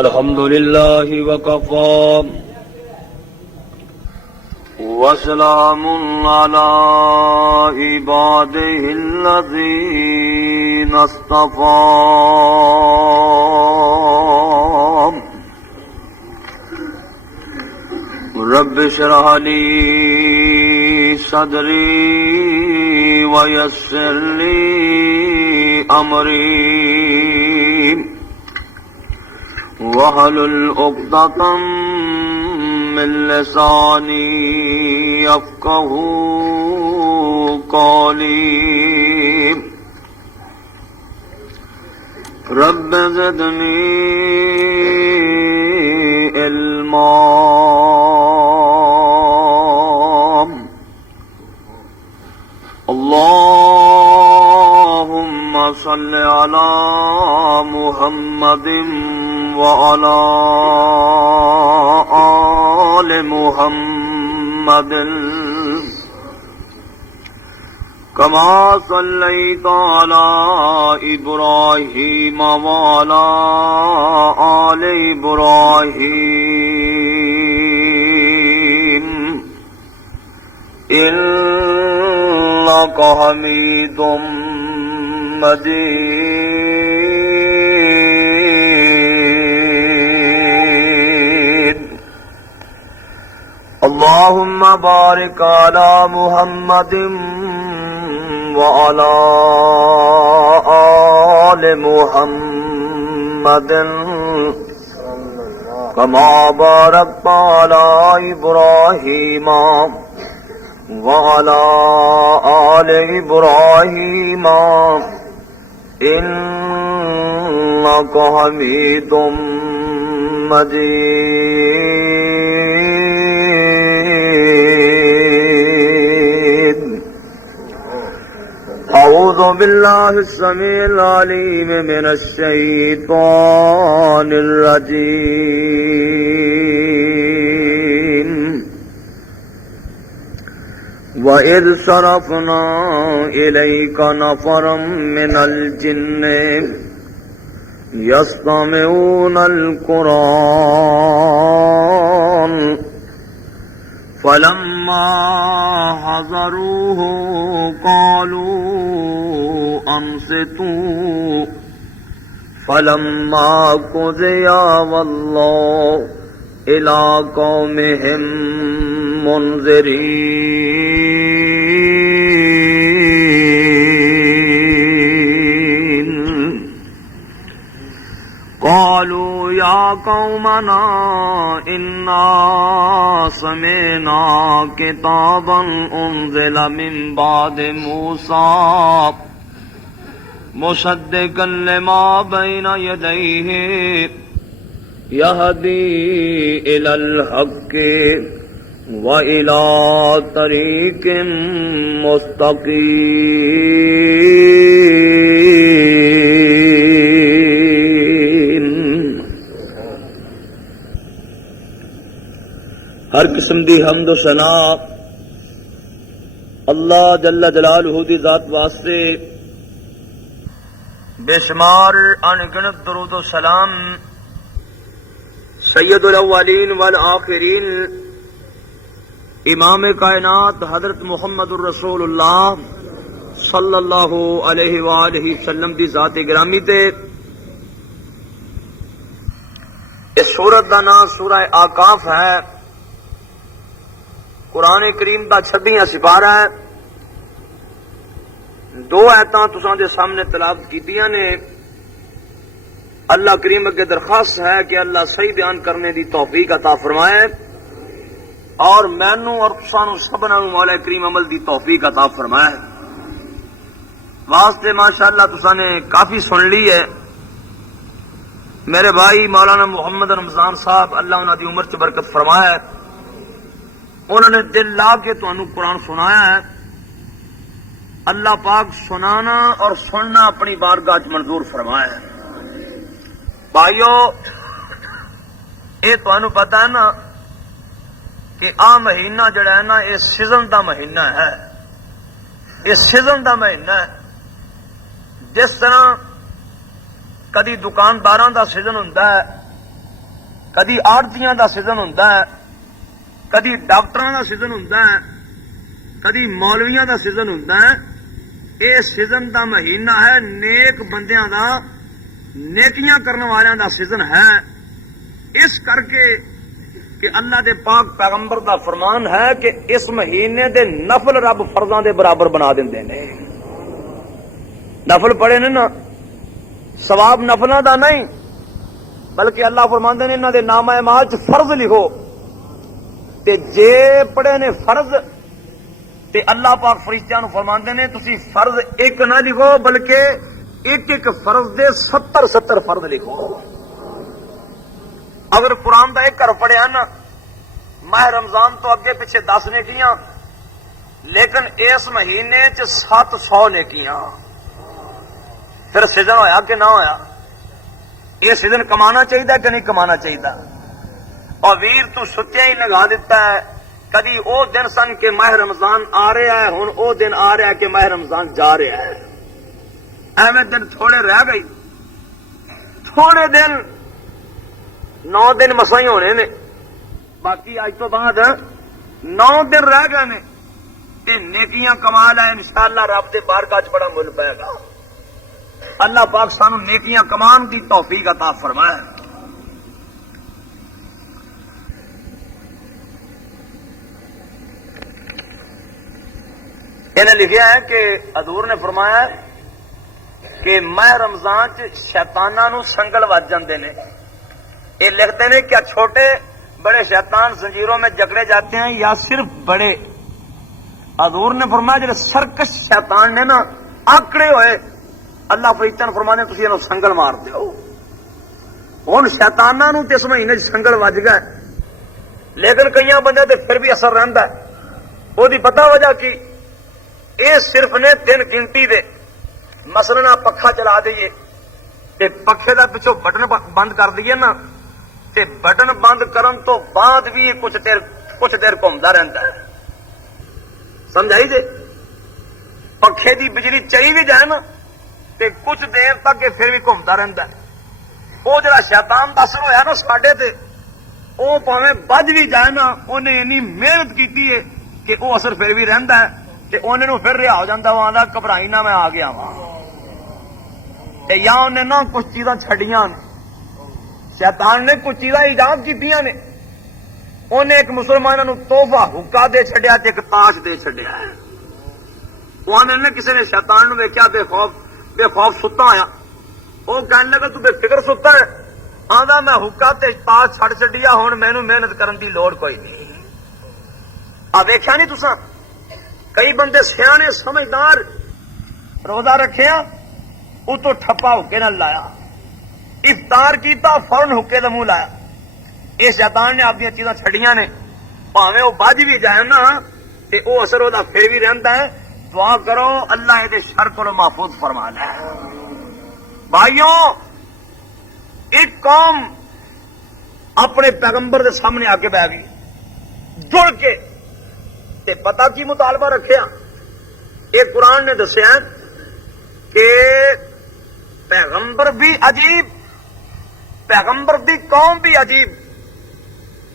الحمد لله وكفى وسلام على عباده الذين اصطفى رب اشرح لي صدري ويسر لي أمري واحلل عقدة من لساني يفقهوا قولي رب زدني علما اللهم صل على محمد وعلى آل محمد كما صليت على إبراهيم وعلى آل إبراهيم إنك حميد مجيد اللهم بارك على محمد وعلى آل محمد كما باركت على إبراهيم وعلى آل إبراهيم إنك حميد مجيد أعوذ بالله السميع العليم من الشيطان الرجيم وَإِذْ صَرَفْنَا إِلَيْكَ نَفَرًا مِنَ الْجِنِّ يَسْتَمِعُونَ الْقُرْآنَ فَلَمَّا حَضَرُوهُ قَالُوا أَنصِتُوا فَلَمَّا قُضِيَ وَلَّوْا إِلَى قَوْمِهِمْ منذرين قالوا يا قومنا إنا سمعنا كتابا أنزل من بعد موسى مصدقا لما بين يديه يهدي إلى الحق وَإِلَى طَرِيقٍ مُسْتَقِيمٍ ہر قسم دی حمد و ثنا اللہ جل جلالہ دی ذات واسطے، بے شمار انگنت درود و سلام سید الاولین والآخرین امام کائنات حضرت محمد الرسول اللہ صلی اللہ علیہ وآلہ وسلم دی ذات گرامی تے۔ اس سورت دا نام سورہ آقاف ہے، قرآن کریم دا 26واں سپارہ ہے۔ دو آیتاں تساں دے سامنے تلاوت کیتیاں نے۔ اللہ کریم اگے درخواست ہے کہ اللہ صحیح بیان کرنے دی توفیق عطا فرمائے، اور مینوں اور سانوں سبنا مولا کریم عمل دی توفیق عطا فرمائے۔ واسطے ماشاءاللہ تساں نے کافی سن لی ہے۔ میرے بھائی مولانا محمد رمضان صاحب اللہ انہاں دی عمر چ برکت فرمائے، انہوں نے دل لا کے تانوں قرآن سنایا ہے۔ اللہ پاک سنانا اور سننا اپنی بارگاہ چ منظور فرمائے۔ بھائیو، یہ تانوں پتہ ہے نا کہ آ مہینہ جڑا ہے نا، یہ سیزن دا مہینہ ہے۔ یہ سیزن دا مہینہ ہے۔ جس طرح کدی دکانداراں دا سیزن ہوندا ہے، کدی آڑتیاں دا سیزن ہوندا ہے، کدی ڈاکٹراں دا سیزن ہوندا ہے، کدی مولویاں دا سیزن ہوندا ہے۔ یہ سیزن دا مہینہ ہے نیک بندیاں دا، نیکیاں کرنے والیاں دا سیزن ہے۔ اس کر کے کہ اللہ دے پاک پیغمبر دا فرمان ہے کہ اس مہینے دے نفل رب فرضاں دے برابر بنا دیندے نے۔ نفل پڑھے نے نا، ثواب نفلاں دا نہیں بلکہ اللہ فرماندے نے انہاں دے نامہ اعمال چ فرض لکھو، تے جے پڑھے نے فرض تے اللہ پاک فرشتیاں نو فرماندے نے تسی فرض ایک نہ لکھو بلکہ ایک ایک فرض دے 70 فرض لکھو۔ اگر قرآن دا ایک حرف پڑھیا نا، ماہ رمضان تو اگے پیچھے 10 نیکیاں، لیکن اس مہینے چ 700 نیکیاں، پھر سیزن ہویا کہ نہ ہویا؟ یہ سیزن کمانا چاہیے کہ نہیں کمانا چاہیے؟ اور ویر تو سچیا ہی لگا دیتا ہے، کدی او دن سن کہ ماہ رمضان آ رہا ہے، ہن او دن آ رہا ہے کہ ماہ رمضان جا رہا ہے۔ ایویں دن تھوڑے رہ گئی، تھوڑے دن 9 دن مسا ہی ہونے نے، باقی اج تو بعد 9 دن رہ گئے نے کہ نیکیاں کمال ہے، انشاءاللہ رب دے بارگاہ چ بڑا مل پائے گا۔ اللہ پاک سانو نیکیاں کمان کی توفیق عطا فرمائے۔ انہیں لکھا ہے کہ حضور نے فرمایا کہ ماہ رمضان چ شیطاناں نو سنگل وج جاندے نے۔ یہ لکھتے ہیں کیا چھوٹے بڑے شیطان زنجیروں میں جکڑے جاتے ہیں یا صرف بڑے؟ حضور نے فرمایا جڑے سرکش شیطان نے نا آکڑے ہوئے، اللہ فرشتیاں فرمانے تسی انہوں سنگل مار دیو۔ ہن شیطاناں نو تے اس مہینے سنگل وج گئے، لیکن کئی بندے تے پھر بھی اثر رہندا ہے۔ وہ دی پتہ وجہ کی؟ یہ صرف نے دن گنتی دے، مثلا پکھا چلا دئیے تے پکھے دا پچھو بٹن بند کر دیے نا، تے بٹن بند کرن تو بعد بھی کچھ دیر گھومدا رہندا ہے، سمجھائی جے؟ پکھے دی بجلی چلی بھی جائے نا تے کچھ دیر تک یہ پھر بھی گھومدا رہندا ہے۔ وہ جڑا شیطان دا اثر ہویا نا ساڈے تے، وہ پاویں بج بھی جائے نا، انہیں اتنی محنت کیتی ہے کہ وہ اثر پھر بھی رہندا ہے، تے انہیں نو پھر رہا ہو جاندا، وہ آندا گھبرائی نہ میں آ گیا واں۔ یا انہیں نہ کچھ چیزاں چھڈیاں نے، شیطان نے کچھ چیزاں ایجاد کیتیاں نے، انہیں ایک مسلمانوں نو تحفہ حکا دے چھڈیا تے ایک تاش دے چھڈیا ہے۔ وہ نے کسی نے شیطان نو ویکھیا بے خوف ستا آیا، وہ کہنے لگا تو بے فکر ستا ہے؟ آندا میں حکا تے تاش چھڈ چھڈیا، ہن مینوں محنت کرن دی لوڑ کوئی نہیں۔ آ ویکھیا نہیں تساں کئی بندے سیانے سمجھدار روزہ رکھیا اتو ٹھپا حکے نہ لایا، افطار کیتا فوراً حکے دا منہ لایا۔ اس شیطان نے اپنی چیزاں چھڑیاں نے، پاویں وہ بج بھی جائے نا تے وہ اثر وہ پھر بھی رہندا ہے۔ دعا کرو اللہ یہ شر کو محفوظ فرما لے۔ بھائیوں، ایک قوم اپنے پیغمبر دے سامنے آ کے بیٹھ گئی جڑ کے، تے پتہ کی مطالبہ رکھیا؟ ایک قرآن نے دسیا کہ پیغمبر بھی عجیب، پیغمبر دی قوم بھی عجیب،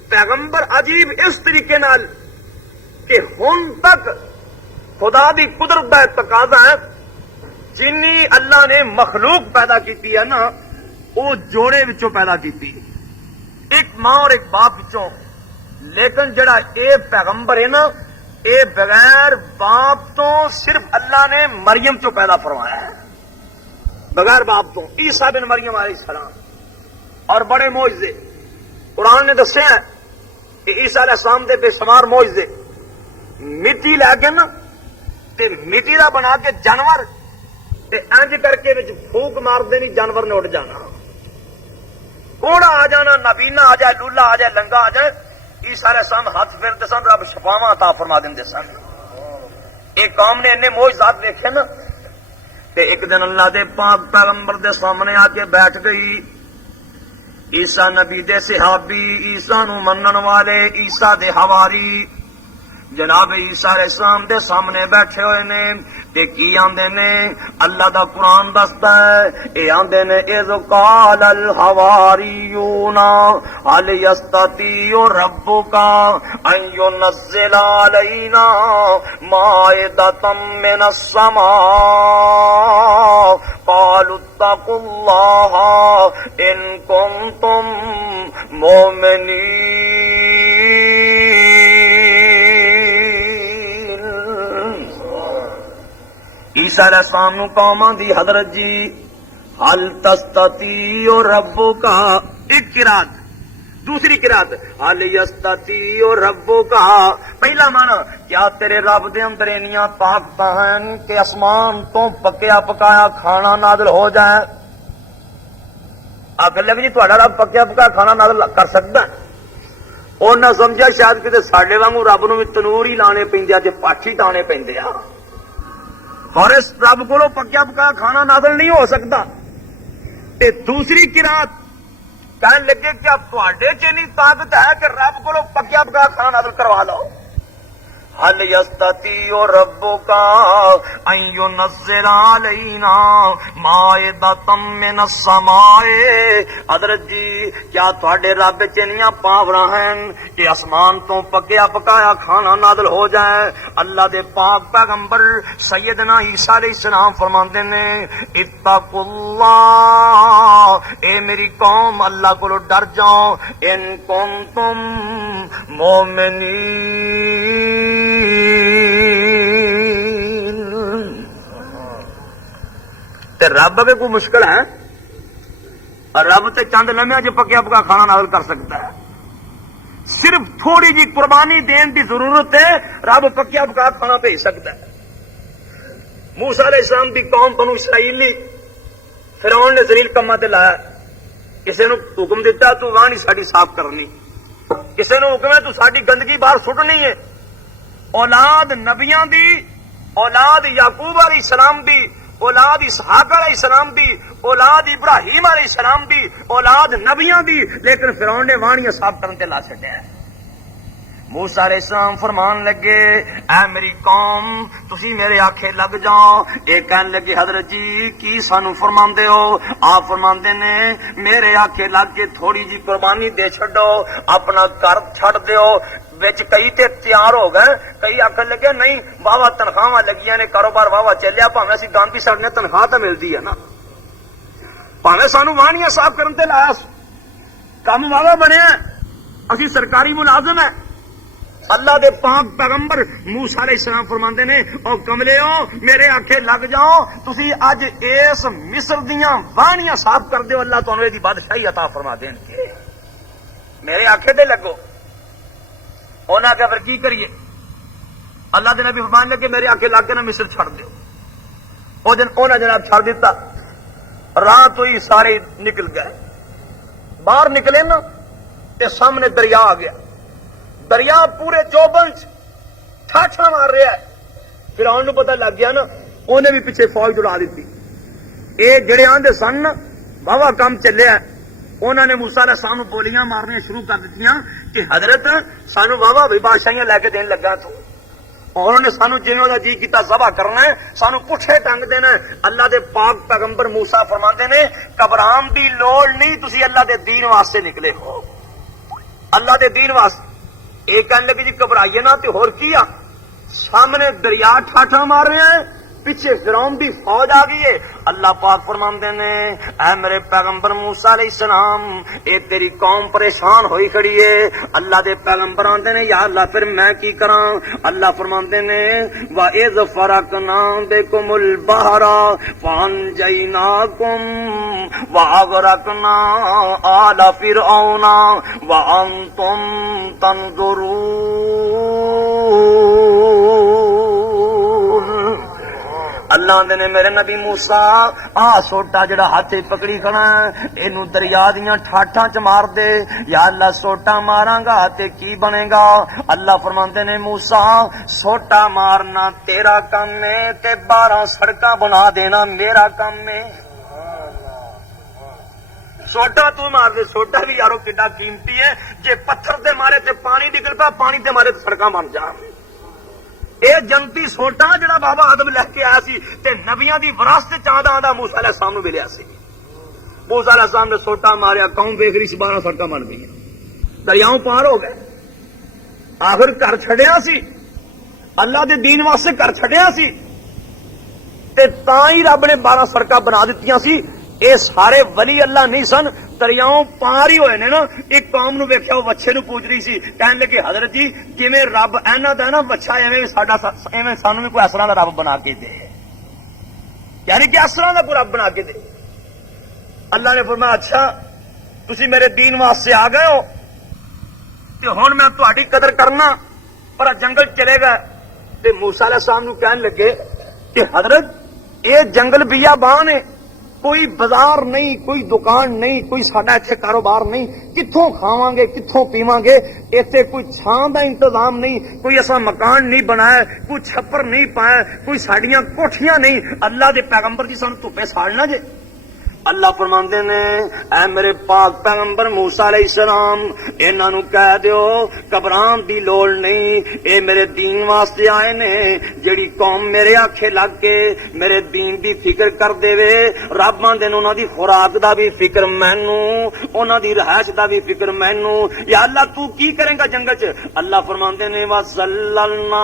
پیغمبر عجیب اس طریقے نال کہ ہن تک خدا دی قدرت دا تقاضا ہے جنی اللہ نے مخلوق پیدا کیتی ہے نا، وہ جوڑے وچوں پیدا کیتی، ایک ماں اور ایک باپ وچوں، لیکن جڑا اے پیغمبر ہے نا، اے بغیر باپ تو صرف اللہ نے مریم چو پیدا فرمایا ہے، بغیر باپ تو، عیسیٰ بن مریم علیہ السلام۔ اور بڑے معجزے قرآن نے دسے ہیں کہ عیسیٰ علیہ السلام دے بے شمار معجزے، مٹی لے کے نا تے مٹی دا بنا کے جانور تے انج کر کے وچ پھونک مار دینی، جانور نے اٹھ جانا، کوڑا آ جانا، نبینا آ جائے، لولا آ جائے، لنگا آ جائے، عیسیٰ علیہ السلام ہاتھ پھیرتے سن، رب شفاواں عطا فرما دیندے سن۔ ایک قوم نے انہیں معجزات دیکھے نا تے ایک دن اللہ دے پاک پیغمبر دے سامنے آ کے بیٹھ گئی۔ عیسیٰ نبی دے صحابی، عیسیٰ نو منن والے، عیسیٰ دے حواری جناب عیسیٰ علیہ السلام دے سامنے بیٹھے ہوئے نے تے کی آندے نے اللہ دا قرآن دستا ہے اے آندے نے اذ قال الحواریون هل یستطیع ربک ان ينزل علینا مائدۃ من السماء قالوا اتقوا اللہ ان کنتم مؤمنین عیسیٰ علیہ السلام نو قوماں دی حضرت جی حل تستطیع ربک ایک قرات دوسری قرات حل یستطیع ربک پہلا معنی کیا تیرے رب دے اندر انیاں طاقتاں ہیں کہ آسمان تو پکیا پکایا کھانا نازل ہو جائے آخر لگ جی تہاڈا رب پکیا پکایا کھانا نازل کر سکدا ہے انہاں سمجھا شاید کتے ساڈے وانگوں رب نو وی تنور ہی لانے پیندے تے پاٹھی ٹانے پیندے آ اور اس رب کو پکیا پکایا کھانا نازل نہیں ہو سکتا تے دوسری قرات کہنے لگے کیا تواڈے چ نہیں طاقت ہے کہ رب کو پکیا پکایا کھانا نازل کروا لو حل یستطیع ربک ان ينزل علینا مائدۃ من السماء حضرت جی کیا تواڈے رب چ نہیں پاوراں ہیں کہ آسمان تو پکیا پکایا کھانا نازل ہو جائے اللہ دے پاک پیغمبر سیدنا عیسیٰ علیہ السلام فرماندے نے اتقوا اللہ اے میری قوم اللہ کو ڈر جاؤ ان کنتم مومنین تے رب اگے کوئی مشکل ہے رب تے چند لمحے جو پکیا پکا کھانا نازل کر سکتا ہے صرف تھوڑی جی قربانی دین دی ضرورت ہے رب پکیا پکا کھانا بھیج سکتا ہے موسیٰ علیہ السلام دی قوم بنو اسرائیل فرعون نے ذلیل کماں تے لایا کسے نو حکم دیتا تو وہاں نہیں ساڈی صاف کرنی کسے نو حکم ہے تو ساڈی گندگی باہر سٹنی ہے اولاد نبیاں دی اولاد یعقوب علیہ السلام دی اولاد اسحاق علیہ السلام دی اولاد ابراہیم علیہ السلام دی اولاد نبیاں دی لیکن فرعون نے وانیاں صاف کرن تے لا چھڈیا موسیٰ علیہ السلام فرمان لگے اے میری قوم تسی میرے آکھے لگ جاؤ اے کہن لگے حضرت جی کی سانو فرماندے ہو آپ فرماندے نے میرے آکھے لگ کے تھوڑی جی قربانی دے چھڈو اپنا گھر چھڈ دیو وچ کئی تے تیار ہو گئے کئی آخر لگے نہیں واہ تنخواہ لگیاں نے کاروبار واہ چلیا پاویں اسی گند بھی سڑنے تنخواہ تو ملتی ہے نا پاویں سانو وانیاں صاف کرن تے لایا کام واہ بنیا اسی سرکاری ملازم ہے اللہ دے پاک پیغمبر موسیٰ علیہ السلام فرماندے نے او کملیو میرے آکھے لگ جاؤ تسی اج اس مصر دیاں وانیاں صاف کر دیو اللہ تانوں دی بادشاہی عطا فرما دین کے میرے آکھے تے لگو انہاں کہ پھر کی کریے اللہ دے نبی فرمان لگے میرے آکھے لگ کے نہ مصر چھڑ دیو او دن انہاں جناب چھڑ دیتا رات ہوئی سارے نکل گئے باہر نکلے نا تے سامنے دریا آ گیا دریا پورے چوبن ٹھاٹھا مار رہا ہے فرعون نو پتہ لگ گیا نا انہیں بھی پیچھے فوج دوڑا دیتی اے جڑے آندے سن واہ کام چلیا انہوں نے موسیٰ علیہ السلام بولیاں مارنیاں شروع کر دیتیاں کہ حضرت سانو واہ بھی بادشاہیاں لے کے دین لگا تو اور انہوں نے سانو جنہوں دا جی کیتا ذبح کرنا ہے سانو پٹھے ٹنگ دینا ہے اللہ دے پاک پیغمبر موسیٰ فرماندے نے گھبران دی لوڑ نہیں تسی اللہ دے دین واسطے نکلے ہو اللہ دے دین واسطے ایک کہنے لگے جی گھبرائیے نہ تے ہور کیا سامنے دریا ٹھاٹھا مار رہے ہیں پیچھے فرعون دی فوج آ گئی ہے اللہ پاک فرماندے نے اے میرے پیغمبر موسیٰ علیہ السلام اے تیری قوم پریشان ہوئی کھڑی ہے اللہ دے پیغمبر آندے نے یا اللہ پھر میں کی کراں اللہ فرماندے نے وَإِذْ فَرَقْنَا بِكُمُ الْبَحْرَ فَأَنْجَيْنَاكُمْ وَأَغْرَقْنَا آلَ فِرْعَوْنَ وَأَنْتُمْ تَنْظُرُونَ اللہ نے میرے نبی موسیٰ سوٹا جڑا ہاتھ پکڑی کھڑا اینو دریا دیاں ٹھاٹھاں چ مار دے یا اللہ سوٹا ماراں گا تے کی بنے گا اللہ فرماندے نے موسیٰ سوٹا مارنا تیرا کام ہے تے 12 سڑکاں بنا دینا میرا کام ہے سوٹا تو مار دے سوٹا بھی یارو کڈا قیمتی ہے جے پتھر دے مارے تے پانی نکل پا پانی دے مارے تے سڑکاں بن جان ਇਹ ਜੰਤੀ ਸੋਟਾ ਜਿਹੜਾ ਬਾਬਾ ਆਦਮ ਲੈ ਕੇ ਆਇਆ ਸੀ ਤੇ ਨਬੀਆਂ ਦੀ ਵਿਰਾਸਤ ਚਾਂਦਾ ਦਾ ਮੂਸਾ ਅਲੈਹਿਸ ਸਲਾਮ ਨੂੰ ਮਿਲਿਆ ਸੀ। ਮੂਸਾ ਅਲੈਹਿਸ ਸਲਾਮ ਨੇ ਸੋਟਾ ਮਾਰਿਆ, ਕੌਮ ਵੇਖ ਰਹੀ ਸੀ, 12 ਸੜਕਾਂ ਬਣ ਗਈਆਂ, ਦਰਿਆਓਂ ਪਾਰ ਹੋ ਗਏ। ਆਖਰ ਘਰ ਛੱਡਿਆ ਸੀ, ਅੱਲਾ ਦੇ ਦੀਨ ਵਾਸਤੇ ਘਰ ਛੱਡਿਆ ਸੀ ਤੇ ਤਾਂ ਹੀ ਰੱਬ ਨੇ 12 ਸੜਕਾਂ ਬਣਾ ਦਿੱਤੀਆਂ ਸੀ। ਇਹ ਸਾਰੇ ਵਲੀ ਅੱਲਾ ਨਹੀਂ ਸਨ, ਦਰਿਆਓਂ ਪਾਰ ਹੀ ਹੋਏ ਨੇ ਨਾ। ਇੱਕ ਕੌਮ ਨੂੰ ਵੇਖਿਆ, ਉਹ ਵੱਛੇ ਨੂੰ ਪੂਜ ਰਹੀ ਸੀ, ਕਹਿਣ ਲੱਗੇ ਹਜ਼ਰਤ ਜੀ ਜਿਵੇਂ ਰੱਬ ਇਹਨਾਂ ਦਾ ਨਾ ਵੱਛਾ, ਐਵੇਂ ਸਾਡਾ, ਐਵੇਂ ਸਾਨੂੰ ਵੀ ਕੋਈ ਅਸਰਾਂ ਦਾ ਰੱਬ ਬਣਾ ਕੇ ਦੇ, ਯਾਨੀ ਕਿ ਅਸਰਾਂ ਦਾ ਕੋਈ ਰੱਬ ਬਣਾ ਕੇ ਦੇ। ਅੱਲਾ ਨੇ ਫਰਮਾਇਆ ਅੱਛਾ ਤੁਸੀਂ ਮੇਰੇ ਦੀਨ ਵਾਸਤੇ ਆ ਗਏ ਹੋ ਤੇ ਹੁਣ ਮੈਂ ਤੁਹਾਡੀ ਕਦਰ ਕਰਨਾ, ਪਰ ਜੰਗਲ ਚਲੇ ਗਏ ਤੇ ਮੂਸਾ ਅਲੈਹਿਸ ਸਲਾਮ ਨੂੰ ਕਹਿਣ ਲੱਗੇ ਕਿ ਹਜ਼ਰਤ ਇਹ ਜੰਗਲ ਬਿਆਬਾਨ ਹੈ, ਕੋਈ ਬਾਜ਼ਾਰ ਨਹੀਂ, ਕੋਈ ਦੁਕਾਨ ਨਹੀਂ, ਕੋਈ ਸਾਡਾ ਇੱਥੇ ਕਾਰੋਬਾਰ ਨਹੀਂ, ਕਿੱਥੋਂ ਖਾਵਾਂਗੇ, ਕਿੱਥੋਂ ਪੀਵਾਂਗੇ, ਇੱਥੇ ਕੋਈ ਛਾਂ ਦਾ ਇੰਤਜ਼ਾਮ ਨਹੀਂ, ਕੋਈ ਐਸਾ ਮਕਾਨ ਨਹੀਂ ਬਣਾਇਆ, ਕੋਈ ਛੱਪਰ ਨਹੀਂ ਪਾਇਆ, ਕੋਈ ਸਾਡੀਆਂ ਕੋਠੀਆਂ ਨਹੀਂ। ਅੱਲਾ ਦੇ ਪੈਗੰਬਰ ਜੀ ਸਾਨੂੰ ਧੁੱਪੇ ਸਾੜਨਾ ਜੇ। ਅੱਲਾ ਫਰਮਾਉਂਦੇ ਨੇ ਐ ਮੇਰੇ ਪਾਕ ਪੈਗੰਬਰ ਮੂਸਾ ਅਲੈਹਿਸਲਾਮ ਇਹਨਾਂ ਨੂੰ ਕਹਿ ਦਿਓ ਘਬਰਾਉਣ ਦੀ ਲੋੜ ਨਹੀਂ, ਇਹ ਮੇਰੇ ਦੀਨ ਵਾਸਤੇ ਆਏ ਨੇ। ਜਿਹੜੀ ਕੌਮ ਮੇਰੇ ਆਖੇ ਲੱਗ ਕੇ ਮੇਰੇ ਦੀਨ ਦੀ ਫਿਕਰ ਕਰ ਦੇਵੇ, ਰੱਬ ਆਂਦੇ ਨੇ ਉਹਨਾਂ ਦੀ ਖੁਰਾਕ ਦਾ ਵੀ ਫਿਕਰ ਮੈਨੂੰ, ਉਹਨਾਂ ਦੀ ਰਹਿائش ਦਾ ਵੀ ਫਿਕਰ ਮੈਨੂੰ। ਯਾ ਅੱਲਾ ਤੂੰ ਕੀ ਕਰੇਗਾ ਜੰਗਲ ਚ? ਅੱਲਾ ਫਰਮਾਉਂਦੇ ਨੇ ਵਜ਼ੱਲਲਨਾ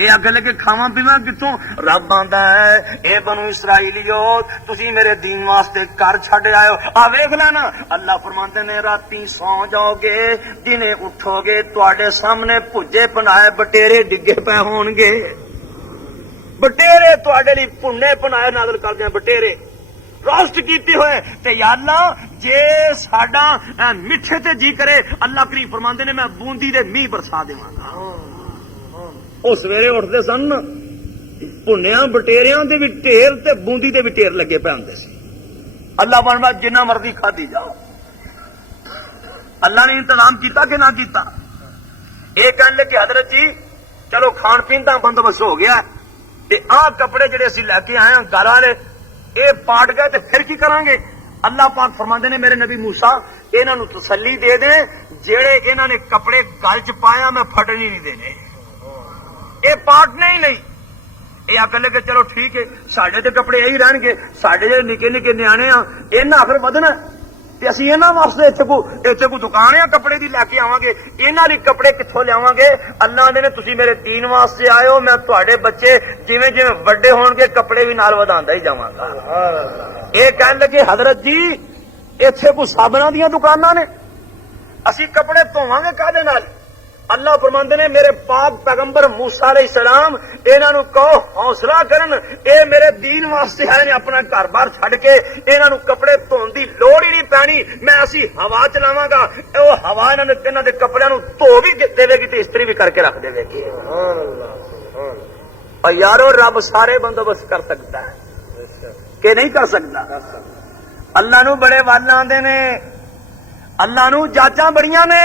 ਇਹ ਅੱਗੇ ਲੱਗੇ ਖਾਵਾਂ ਪੀਵਾਂ ਕਿੱਥੋਂ? ਰੱਬ ਆਂਦਾ ਹੈ ਇਹ ਬਨੂ ਇਸਰਾਈਲੀਓ ਤੁਸੀਂ ਮੇਰੇ ਦੀਨ ਵਾਸਤੇ ਘਰ ਛੱਡ ਆਇਓ। ਆ ਵੇਖ ਲੈਣਾ ਅੱਲਾ ਫਰਮਾਉਂਦੇ ਨੇ ਰਾਤੀ ਸੌ ਜਾਓਗੇ, ਦਿਨੇ ਉੱਠੋਗੇ, ਤੁਹਾਡੇ ਸਾਹਮਣੇ ਭੁੱਜੇ ਪਨਾਏ ਬਟੇਰੇ ਡਿੱਗੇ ਪਏ ਹੋਣਗੇ। ਬਟੇਰੇ ਤੁਹਾਡੇ ਲਈ ਭੁੰਨੇ ਪਨਾਏ ਨਾਜ਼ਲ ਕਰਦੇ ਆ, ਬਟੇਰੇ ਰੋਸਟ ਕੀਤੇ ਹੋਏ। ਤੇ ਯਾ ਅੱਲਾ ਜੇ ਸਾਡਾ ਮਿੱਠੇ ਤੇ ਜੀ ਕਰੇ, ਅੱਲਾ ਕਰੀਮ ਫਰਮਾਉਂਦੇ ਨੇ ਮੈਂ ਬੂੰਦੀ ਦੇ ਮੀਂਹ ਬਰਸਾ ਦੇਵਾਂਗਾ। ਉਹ ਸਵੇਰੇ ਉੱਠਦੇ ਸਨ, ਭੁੰਨਿਆਂ ਬਟੇਰਿਆਂ ਦੇ ਵੀ ਢੇਰ ਤੇ ਬੂੰਦੀ ਦੇ ਵੀ ਢੇਰ ਲੱਗੇ ਪਏ ਹੁੰਦੇ ਸੀ। ਅੱਲਾ ਬਣਵਾ ਜਿੰਨਾ ਮਰਜ਼ੀ ਖਾਦੀ ਜਾਓ। ਅੱਲਾ ਨੇ ਇੰਤਜ਼ਾਮ ਕੀਤਾ ਕਿ ਨਾ ਕੀਤਾ? ਇਹ ਕਹਿਣ ਲੱਗੇ ਹਜ਼ਰਤ ਜੀ ਚਲੋ ਖਾਣ ਪੀਣ ਦਾ ਬੰਦੋਬਸਤ ਹੋ ਗਿਆ ਤੇ ਆਹ ਕੱਪੜੇ ਜਿਹੜੇ ਅਸੀਂ ਲੈ ਕੇ ਆਏ ਹਾਂ ਘਰ ਵਾਲੇ, ਇਹ ਪਾਟ ਗਏ ਤੇ ਫਿਰ ਕੀ ਕਰਾਂਗੇ? ਅੱਲਾ ਪਾਕ ਫਰਮਾਉਂਦੇ ਨੇ ਮੇਰੇ ਨਬੀ ਮੂਸਾ ਇਹਨਾਂ ਨੂੰ ਤਸੱਲੀ ਦੇ ਦੇ, ਜਿਹੜੇ ਇਹਨਾਂ ਨੇ ਕੱਪੜੇ ਗਲ ਚ ਪਾਇਆ ਮੈਂ ਫਟਣ ਹੀ ਨਹੀਂ ਦੇਣੇ, ਇਹ ਪਾਟਨੇ ਹੀ ਨਹੀਂ। ਇਹ ਆਖਣ ਲੱਗੇ ਚਲੋ ਠੀਕ ਹੈ ਸਾਡੇ ਤੇ ਕੱਪੜੇ ਇਹੀ ਰਹਿਣਗੇ, ਸਾਡੇ ਜਿਹੜੇ ਨਿੱਕੇ ਨਿੱਕੇ ਨਿਆਣੇ ਆ ਇਹਨਾਂ ਆਖਰ ਵਧਣਾ ਤੇ ਅਸੀਂ ਇਹਨਾਂ ਵਾਸਤੇ ਇੱਥੇ ਕੋ ਦੁਕਾਨ ਆ ਕੱਪੜੇ ਦੀ ਲੈ ਕੇ ਆਵਾਂਗੇ, ਇਹਨਾਂ ਲਈ ਕੱਪੜੇ ਕਿੱਥੋਂ ਲਿਆਵਾਂਗੇ? ਅੱਲਾ ਨੇ ਤੁਸੀਂ ਮੇਰੇ ਦੀਨ ਵਾਸਤੇ ਆਇਓ, ਮੈਂ ਤੁਹਾਡੇ ਬੱਚੇ ਜਿਵੇਂ ਜਿਵੇਂ ਵੱਡੇ ਹੋਣਗੇ ਕੱਪੜੇ ਵੀ ਨਾਲ ਵਧਾਉਂਦਾ ਹੀ ਜਾਵਾਂਗਾ। ਇਹ ਕਹਿਣ ਲੱਗੇ ਹਜ਼ਰਤ ਜੀ ਇੱਥੇ ਕੋਈ ਸਾਬਣਾਂ ਦੀਆਂ ਦੁਕਾਨਾਂ ਨੇ, ਅਸੀਂ ਕੱਪੜੇ ਧੋਵਾਂਗੇ ਕਾਹਦੇ ਨਾਲ? ਅੱਲਾ ਫਰਮਾਉਂਦੇ ਨੇ ਮੇਰੇ ਪਾਕ ਪੈਗੰਬਰ ਮੂਸਾ ਅਲੈਹਿਸਲਾਮ ਇਹਨਾਂ ਨੂੰ ਕਹੋ ਹੌਸਲਾ ਕਰਨ, ਇਹ ਮੇਰੇ ਦੀਨ ਵਾਸਤੇ ਆਏ ਨੇ, ਆਪਣਾ ਘਰ-ਬਾਰ ਛੱਡ ਕੇ ਇਹਨਾਂ ਨੂੰ ਕੱਪੜੇ ਧੋਣ ਦੀ ਲੋੜ ਹੀ ਨਹੀਂ ਪੈਣੀ, ਮੈਂ ਅਸੀਂ ਹਵਾ ਚਲਾਵਾਂਗਾ, ਉਹ ਹਵਾ ਇਹਨਾਂ ਦੇ ਕੱਪੜਿਆਂ ਨੂੰ ਧੋ ਵੀ ਦੇਵੇਗੀ ਤੇ ਇਸਤਰੀ ਵੀ ਕਰਕੇ ਰੱਖ ਦੇਵੇਗੀ। ਔਰ ਯਾਰੋ ਰੱਬ ਸਾਰੇ ਬੰਦੋਬਸਤ ਕਰ ਸਕਦਾ ਹੈ ਕਿ ਨਹੀਂ ਕਰ ਸਕਦਾ? ਅੱਲਾ ਨੂੰ ਬੜੇ ਵੱਲ ਆਉਂਦੇ ਨੇ, ਅੱਲਾ ਨੂੰ ਜਾਚਾਂ ਬੜੀਆਂ ਨੇ,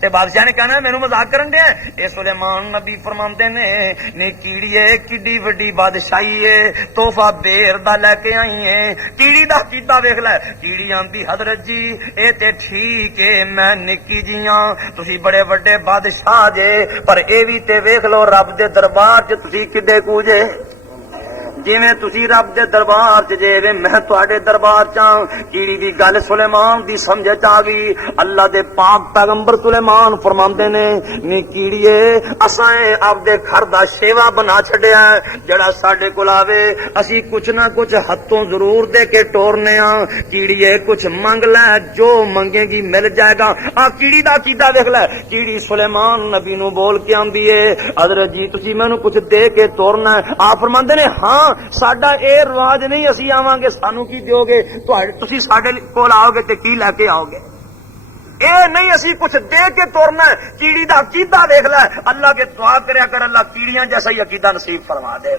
تے بادشاہ نے کہنا مینوں مذاق کرن دے اے سلیمان نبی فرماندے نے کیڑیے کڈی وڈی بادشاہی ہے تحفہ بیر دا لے کے آئی ہے کیڑی دا کیتا ویکھ لے کیڑی آندی حضرت جی اے تے ٹھیک ہے میں نکی جیاں تسی بڑے وڈے بادشاہ جے پر اے وی تے ویکھ لو رب دے دربار چ تسی کڈے کوجے جویں تسی رب دے دربار چ جے میں تواڈے دربار چ کیڑی دی گل سلیمان دی سمجھ چ آ گئی اللہ دے پاک پیغمبر سلیمان فرماندے نے نی کیڑیے اساں اپ دے گھر دا سیوا بنا چھڈیا جڑا ساڈے کول آوے اسی کچھ نہ کچھ ہتھوں ضرور دے کے ٹورنے ہاں کیڑیے کچھ منگ لے جو منگے گی مل جائے گا آ کیڑی دا کیتا دیکھ لے کیڑی سلیمان نبی نو بول کے آندی ہے حضرت جی تسی مینوں کچھ دے کے ٹورنا ہے آپ فرماندے نے ہاں ساڈا اے رواج نہیں اسی آواں گے سانو کی دیو گے تسی ساڈے کول آؤ گے تے کی لے کے آؤ گے اے نہیں اسی کچھ دے کے توڑنا ہے کیڑی دا عقیدہ دیکھ لے اللہ کے دعا کریا کر اللہ کیڑیاں جیسا ہی عقیدہ نصیب فرما دے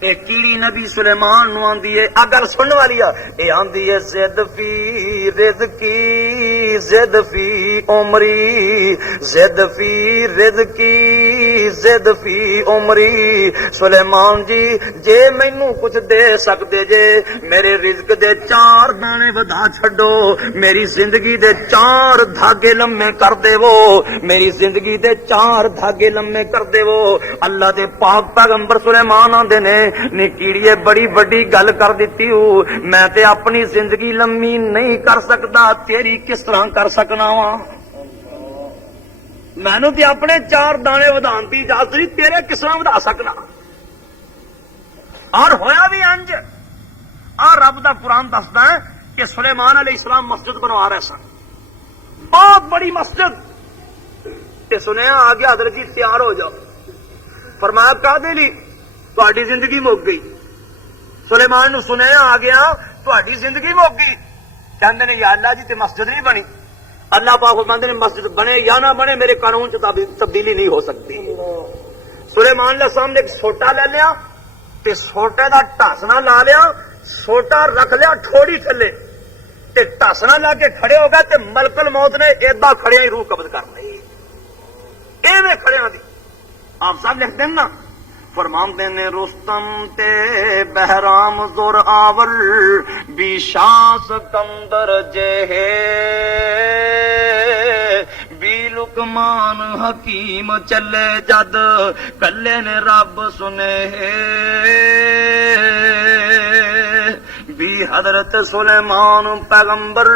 اے کیڑی نبی سلیمان نو آندی ہے اگر سنن والی اے آندی ہے زد فی رزقی زد فی عمری زد فی رزقی زد فی عمری سلیمان جی جے مینوں کچھ دے سکدے جے میرے رزق دے 4 دانے ودا چھڈو میری زندگی دے 4 دھاگے لمے کر دیو میری زندگی دے 4 دھاگے لمے کر دیو اللہ دے پاک پیغمبر سلیمان آندے نے کیڑیے بڑی بڑی گل کر دیتی ہوں میں تے اپنی زندگی لمبی نہیں کر سکتا تیری کس طرح کر سکنا وا مینوں تے اپنے 4 دانے ودان دی اجازت نہیں تیرے کس طرح ودا سکنا اور ہویا بھی انج رب دا قرآن دسدا ہے کہ سلیمان علیہ السلام مسجد بنوا رہے سن بہت بڑی مسجد تے سنیا آ گیا حضرت جی تیار ہو جاؤ فرمایا کا دے لی تہاڈی زندگی مک گئی سلیمان نو سنیا آ گیا تہاڈی زندگی مک گئی کہندے نے یا اللہ جی تے مسجد نہیں بنی اللہ پاک فرماندے نے مسجد بنے یا نہ بنے میرے قانون چ تبدیلی نہیں ہو سکتی سلیمان علیہ السلام نے ایک سوٹا لے لیا تے سوٹے دا ٹاسنا لا لیا سوٹا رکھ لیا ٹھوڑی تھلے تے ٹاسنا لا کے کھڑے ہو گئے تے ملک الموت نے ایدا کھڑے ہی روح قبض کر لی ایویں کھڑیاں دی آپ صاحب لکھ دین نا فرماندے نے رستم تے بہرام زور آور بیشاس کندر جے بی لقمان حکیم چلے جد کلے نے رب سنے بی حضرت سلیمان پیغمبر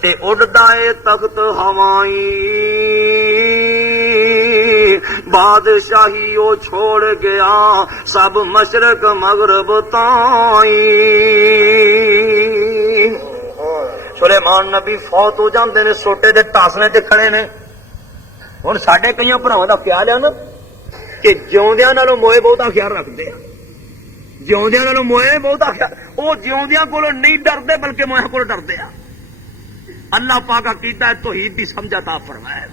تے اڑدائے تخت ہوائی بادشاہی وہ چھوڑ گیا سب مشرق مغرب تائیں سلیمان نبی فوت ہو جاندے نے سوٹے دے ٹاسنے تے کھڑے نے ہن ساڈے کئی بھراواں دا خیال ہے نا کہ جیوندیاں نالوں موئے بہتا خیال رکھدے ہیں جیوندیاں نالوں موئے بہتا خیال وہ جیوندیاں کولوں نہیں ڈردے بلکہ موئے کولوں ڈردے ہیں اللہ پاک عقیدہ توحید دی سمجھ عطا فرمائے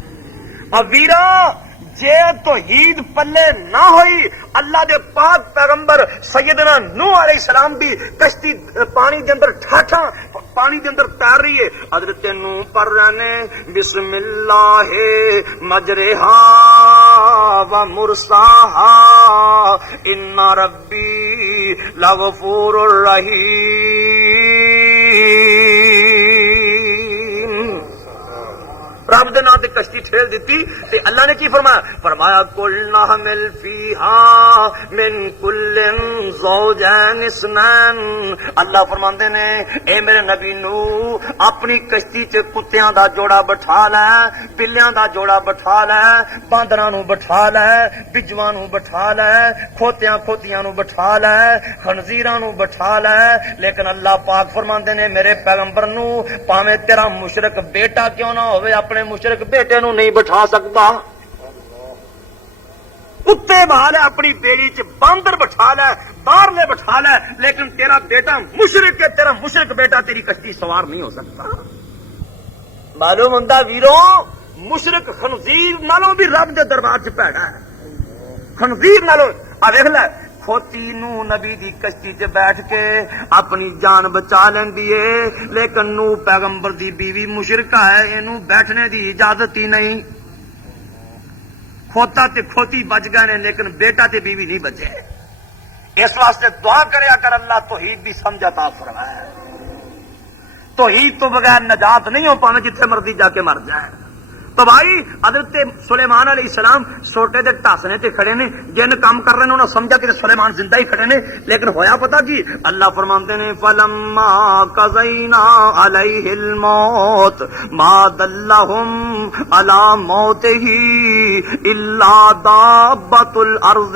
اور ویرا جے توحید پلے نہ ہوئی اللہ دے پاک پیغمبر سیدنا نوح علیہ السلام بھی کشتی پانی دے اندر ٹھاٹھا پانی دے اندر تیر رہی ہے حضرت نوح پر رہنے بسم اللہ مجرہا و مرساہا ان ربی لغفور الرحیم رب دے نام تے کشتی ٹھیل دیتی تے اللہ نے کی فرمایا فرمایا کل نحمل فیہا من کل زوجین اثنین اللہ فرماندے نے اے میرے نبی نو اپنی کشتی چ کتیاں دا جوڑا بٹھا لے بلیاں دا جوڑا بٹھا لے باندراں نو بٹھا لے بجواں نو بٹھا لے کھوتیاں نو بٹھا لے خنزیراں نو بٹھا لے لیکن اللہ پاک فرماندے نے میرے پیغمبر نو پاویں تیرا مشرک بیٹا کیوں نہ ہوے اپنے مشرک بیٹے نو نہیں بٹھا سکتا کتے بہا لے اپنی بیڑی چ باندر بٹھا لے باہر لے بٹھا لے لیکن تیرا بیٹا مشرک ہے تیرا مشرک بیٹا تیری کشتی سوار نہیں ہو سکتا معلوم ہوندا ویرو مشرک خنزیر نالوں بھی رب دے دربار چ پیڑا ہے خنزیر نالوں آ دیکھ لے کھوتی نو نبی دی کشتی تے بیٹھ کے اپنی جان بچا لیندی ہے، لیکن نو پیغمبر دی بیوی مشرکہ ہے، اینو بیٹھنے دی اجازت ہی نہیں۔ کھوتا تے کھوتی بچ گئے نے، لیکن بیٹا تے بیوی نہیں بچے۔ اس واسطے دعا کریا کر اللہ توحید بھی سمجھ عطا فرمائے۔ توحید تو بغیر نجات نہیں ہو پاوے جتھے مرضی جا کے مر جائے۔ تو بھائی حضرت سلیمان علیہ السلام سوٹے دے ٹاسنے تے کھڑے نے، جن کام کر رہے نے انہوں سمجھا کہ سلیمان زندہ ہی کھڑے نے، لیکن ہویا پتا کی؟ اللہ فرماندے نے فلما قضینا علیہ الموت ما دلہم علی موتہ الا دابۃ الارض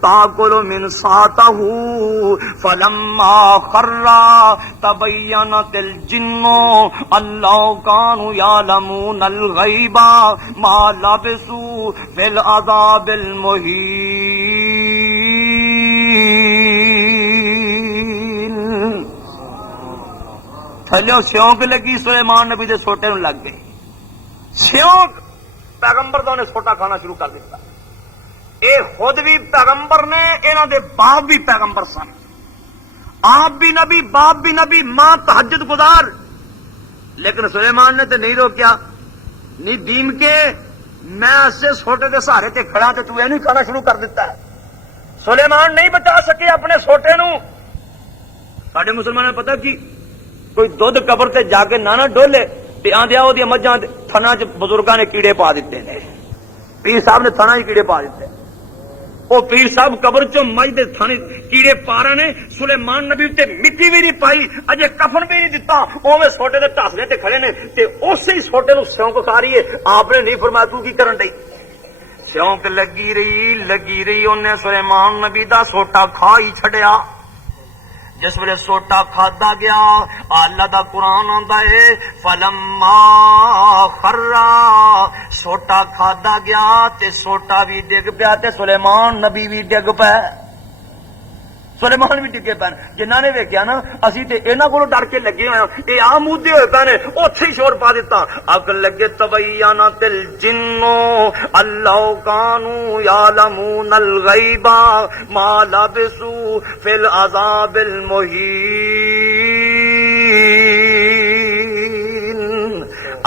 تاکل من ساتہ فلما خر تبینت الجن اللہ کانوا یعلمون الغیب ما لبثوا فی العذاب المہین۔ تھلو سیونک لگی، سلیمان نبی دے سوٹے نوں لگ گئی سیونک، پیغمبر دا نے سوٹا کھانا شروع کر دیتا۔ اے خود بھی پیغمبر نے، انہاں دے باپ بھی پیغمبر سن، آپ بھی نبی، باپ بھی نبی، ماں تہجد گزار، لیکن سلیمان نے تے نہیں روکیا، نہیں دین کے میں اسے سوٹے دے سہارے تے کھڑا تے تو نہیں کھانا شروع کر دیتا ہے۔ سلیمان نہیں بچا سکے اپنے سوٹے نو۔ ساڈے مسلمانوں پتہ کی کوئی دودھ قبر تے جا کے نہ ڈولے تے آندیا او دی مجھاں تھنا چ بزرگاں نے کیڑے پا دیتے نے، پیر صاحب نے تھنا ہی کیڑے پا دیتے۔ وہ پیر صاحب قبر چ مجھ دے تھنے کیڑے پا رہے نے، سلیمان نبی تے مٹی بھی نہیں پائی، اجے کفن بھی نہیں دتا، اوویں سوٹے دے ٹاسنے تے کھڑے نے تے اسی سوٹے نو سیونک کھا رہی ہے۔ آپ نے نہیں فرمایا تو کی کرن ڈئی؟ سیونک لگی رہی، انہیں سلیمان نبی دا سوٹا کھا ہی چھڈیا۔ جس ویلے سوٹا کھادا گیا، اللہ دا قرآن آندا ہے فلما خر، سوٹا کھادا گیا تے سوٹا بھی ڈگ پیا تے سلیمان نبی بھی ڈگ پیا، سلیمان بھی ڈگے پے۔ جنہاں نے ویکھیا نا اسی تے انہاں کولوں ڈر کے لگے ہوئے ہاں، اے آ مودے ہوئے پے نے، اوتھے ہی شور پا دیتا۔ اگن لگے تبینت الجن اللہ کانوا یعلمون الغیب ما لبثوا فی العذاب المہین۔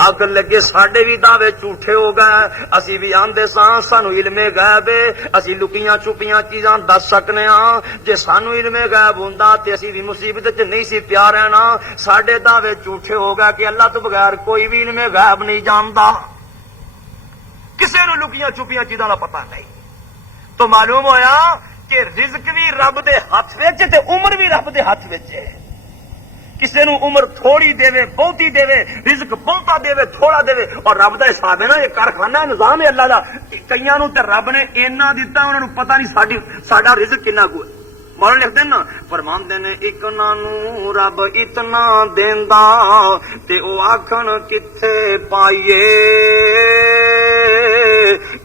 اگ لگے ساڈے بھی دعوے جھوٹے ہو گئے، اسی بھی آندے ساں سانو علم غیب ہے، اسی لکیاں چھپیاں چیزاں دس سکنے ہاں، جے سانو علم غیب ہوندا تے اسی بھی مصیبت چ نہیں سی پیا رہنا۔ ساڈے دعوے جھوٹے ہو گئے کہ اللہ تو بغیر کوئی بھی علم غیب نہیں جاندا، کسے نو لکیاں چھپیاں چیزاں دا پتہ نہیں۔ تو معلوم ہویا کہ رزق بھی رب دے ہاتھ وچ تے عمر بھی رب دے ہاتھ وچ ہے۔ کسی نو عمر تھوڑی دے بہتی دے، رزق بہتا دے تھوڑا دے، اور رب دا حساب ہے نا، یہ کارخانہ نظام ہے اللہ دا۔ کئیاں نو تے رب نے اینا دیتا انہاں نو پتہ نہیں ساڈا رزق کنا کو ہے۔ مولا لکھتے ہیں نا، فرماندے نے ایک نانو رب اتنا دیندا تے او آکھن کتھے پائیے،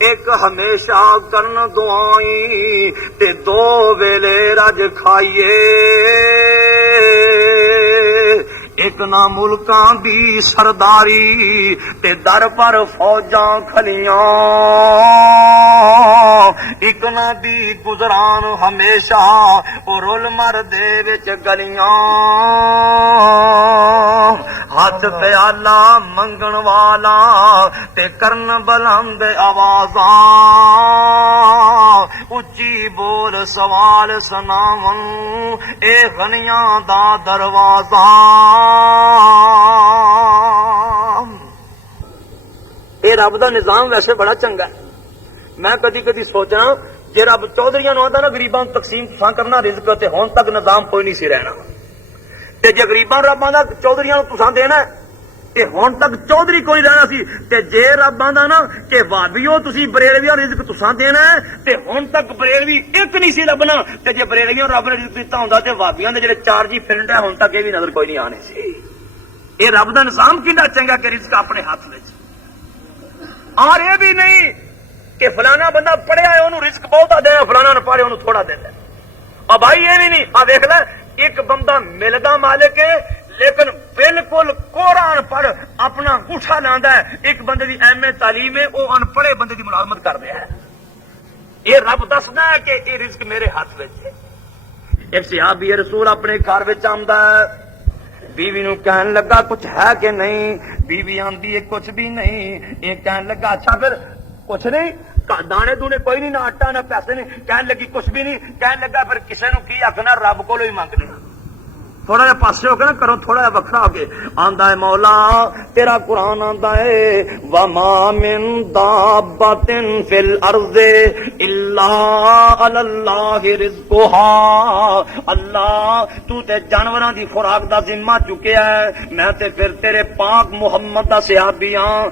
ایک ہمیشہ کرن دعائیں تے دو ویلے رج کھائیے، ایک نہ ملکاں دی سرداری تے در پر فوجاں کھلیاں، ایک نہ دی گزران ہمیشہ او رول مر دے وچ گلیاں، ہاتھ پیالہ منگن والا تے کرن بلند آوازاں، اچھی بول سوال سناون اے غنیاں دا دروازہ۔ اے رب دا نظام ویسے بڑا چنگا ہے۔ میں کدی کدی سوچا جے رب چودھریاں نو آندا نا غریباں تقسیم تساں کرنا رزق تے ہن تک نظام کوئی نہیں سی رہنا، تے جے غریباں رب آندا چودھریاں نو تساں دینا تے ہن تک چودھری کوئی رہنا سی، تے جے رب آندا نا کہ بھابیو تسی بریلویاں رزق تساں دینا ہے تے ہن تک بریلوی ایک نہیں سی لبنا، تے جے بریلویاں رب نے رزق دتا ہوندا تے بھابیاں دے جڑے چار جی فرنڈ ہے ہن تک یہ بھی نظر کوئی نہیں آنے سی۔ اے رب دا نظام کیڑا چنگا کہ رزق اپنے ہاتھ وچ، اور یہ بھی نہیں کہ فلانا بندہ پڑھیا ہے انہوں رزق بہتا دے، فلانا نہ پڑھے انہوں تھوڑا دے دے۔ اور بھائی یہ بھی نہیں، دیکھ لے ایک بندہ ملدا مالک ہے لیکن بالکل کوڑا ان پڑھ اپنا انگوٹھا لاندا ہے، ایک بندے دی ایم اے تعلیم ہے وہ ان پڑھے بندے دی ملازمت کر رہا ہے۔ یہ رب دسدا ہے کہ یہ رزق میرے ہاتھ وچ ہے۔ ایک صحابی رسول اپنے گھر وچ آندا ہے، بیوی نو کہن لگا کچھ ہے کہ نہیں؟ بیوی آندی ہے کچھ بھی نہیں۔ یہ کہن لگا اچھا پھر کچھ نہیں، دانے دونے کوئی نہیں، نہ آٹا نہ پیسے نہیں۔ کہن لگی کچھ بھی نہیں۔ کہن لگا پھر کسے نو کی آخنا، رب کولو ہی منگنے۔ تھوڑا جہا پاسے ہو کے نا کرو، تھوڑا جہا وکھرا ہو کے آندا ہے مولا تیرا قرآن آندا ہے وما من دابۃ فی الارض الا علی اللہ رزقها۔ اللہ تو تے جانوراں دی خوراک دا ذمہ چکیا ہے، میں تے پھر تیرے پاک محمد دا صحابی ہاں۔